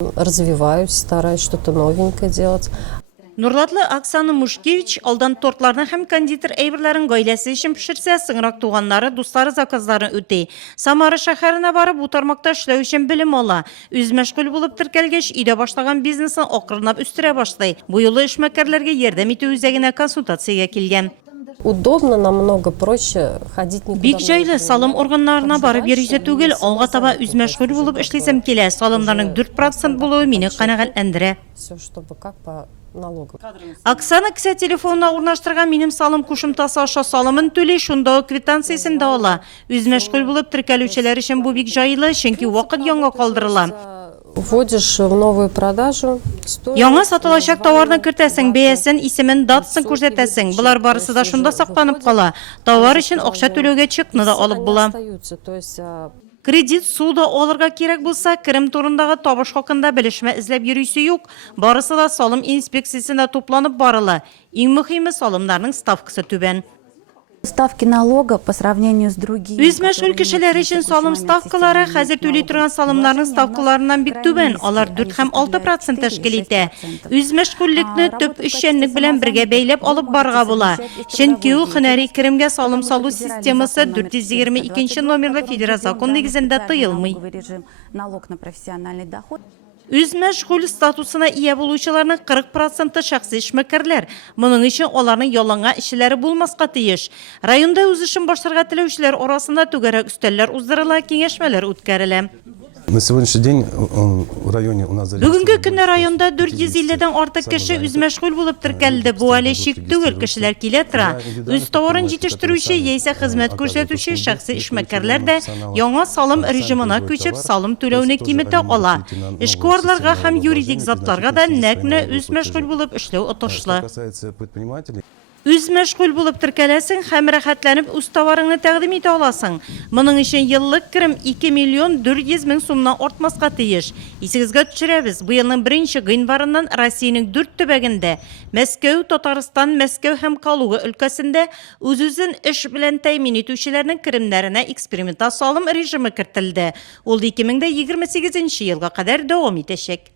Развиваюсь, стараюсь что-то новенькое делать. Нурлатлы Оксана Мушкевич алдан тортларны һәм кондитер әйберләрен гаиләсе өчен пешерсә, сыңрак туганнары, дуслары заказларын үти. Самара шәһәренә барып, бу тармакта эшләү өчен белем ала. Үз мәшгуль булып теркәлгәч, өйдә башлаган бизнесын акрынлап үстерә башлый. Бу юлы эшмәкәрләргә ярдәм итү үзәгенә консультациягә килгән. Удобно, намного проще ходить никуда. Бик җайлы салым органнарына барып йөрисә түгел, алга таба үз мәшгуль булып эшлисем килә. Салымнарның 4% булуы мине канәгатьләндерә. Все, чтобы как по налогам. Оксана кесә телефонына урнаштырган минем салым кушымтасы аша салымын түли, шунда ук квитанциясын да ала. Үз мәшгуль булып теркәлүчеләр өчен бу бик җайлы, чөнки вакыт яңа калдырыла. Вводишь в новую продажу. Яңа сатылачак товарны кертәсең, бәясен, исемен, датасын күрсәтәсең. Булар барысы да шунда сакланып кала. Товар өчен акча түләүгә чекны да алып була. Кредит, суда алырга кирәк булса, керем турындагы табыш хакында белешмә эзләп йөрүсе юк. Барысы да салым инспекциясенә тупланып барыла. Иң мөһиме салымнарның ставкасы түбән. Ставки налога по сравнению с другими. Үз мәшгуль кешеләр өчен салым ставкалары хәзер түли торган салымнарның ставкаларыннан бик түбән. Алар 4 һәм 6% тәшкил итә. Үз мәшгульлекне төп эшчәнлек белән бергә бәйләп алып барырга була. Чөнки ул һөнәри керемгә салым салу системасы 422 номерлы федераль закон нигезендә тыелмый. Налог на профессиональный доход. Үз мәшгуль статусына ия булучыларның 40% шәхси эшмәкәрләр. Моның өчен аларның ялаңа эшләре булмаска тиеш. Районда үз эшен башларга теләүчеләр арасында түгәрәк үстәлләр уздырыла, киңәшмәләр үткәрелә. На сегодняшний день в районе у нас Бүгенге көнне районда 450-дән артык кеше үз мәшгуль булып теркәлде. Бу әле чик түгел, кешеләр килә тора. Үз товарын җитештерүче яисә хезмәт күрсәтүче шәхси эшмәкәрләр дә яңа салым режимына күчеп салым түләүне киметә ала. Эшкуарларга һәм юридик затларга да нәкъ үз мәшгуль булып эшләү отышлы. Үз мәшгуль булып теркәләсең һәм рәхәтләнеп үз товарыңны тәкъдим итә аласың. Моның өчен еллык керем 2 миллион 400 мең сумнан артмаска тиеш. Исегезгә төшерәбез, бу елның 1 гыйнварыннан Россиянең 4 төбәгендә Мәскәү, Татарстан, Мәскәү һәм Калуга өлкәсендә үз-үзен эш белән тәэмин итүчеләрнең керемнәренә эксперименталь салым режимы кертелде. Ул 2028 елга кадәр дәвам итәчәк.